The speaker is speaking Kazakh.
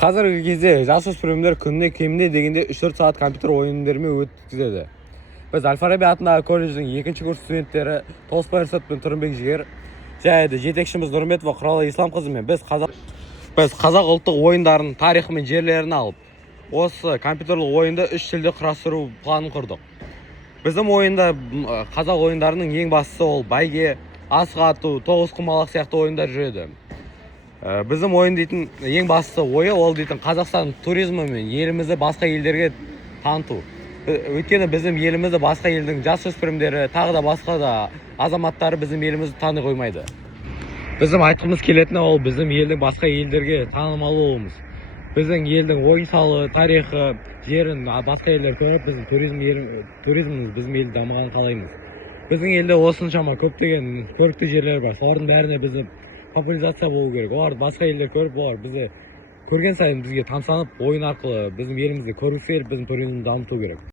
Қазіргі кезде жасөспірімдер күніне кемінде дегенде 3-4 сағат компьютер ойындарымен өткізеді. Біз Әл-Фараби атындағы колледждің 2-ші курс студенттері Толысбай Рысат пен Тұрымбек Жігер және жетекшіміз Нұрметова Құралай Исламқызымен біз қазақ ұлттық ойындарының тарихы мен жерлерін алып, осы компьютерлік ойынды 3 тілде құрастыру планын құрдық. Біздің ойында қазақ ойындарының ең бастысы ол бәйге, асық ату, тоғызқұмалақ сияқты ойындар жүреді. Біздің ойын дейтін ең бастысы ойы ол дейтін Қазақстан туризмі мен елімізді басқа елдерге таныту. Өйткені біздің елімізді басқа елдің жасөспірімдері, тағы да басқа да азаматтары біздің елімізді тани қоймайды. Біздің айтқымыз келетіні ол біздің елдің басқа елдерге танымал болуымыз. Біздің елдің ой-салы, тарихы, жерін басқа елдер көріп, біздің туризміміз біздің елді дамығанын қалаймыз. Біздің елде осыншама көптеген көрікті жерлер бар. Солардың бәріне бізді популяризация болу керек. Олар басқа елдер көріп, олар бізді көрген сайын бізге тамсанып, ойын арқылы біздің елімізді көргісі келіп, біздің туризмді дамыту керек.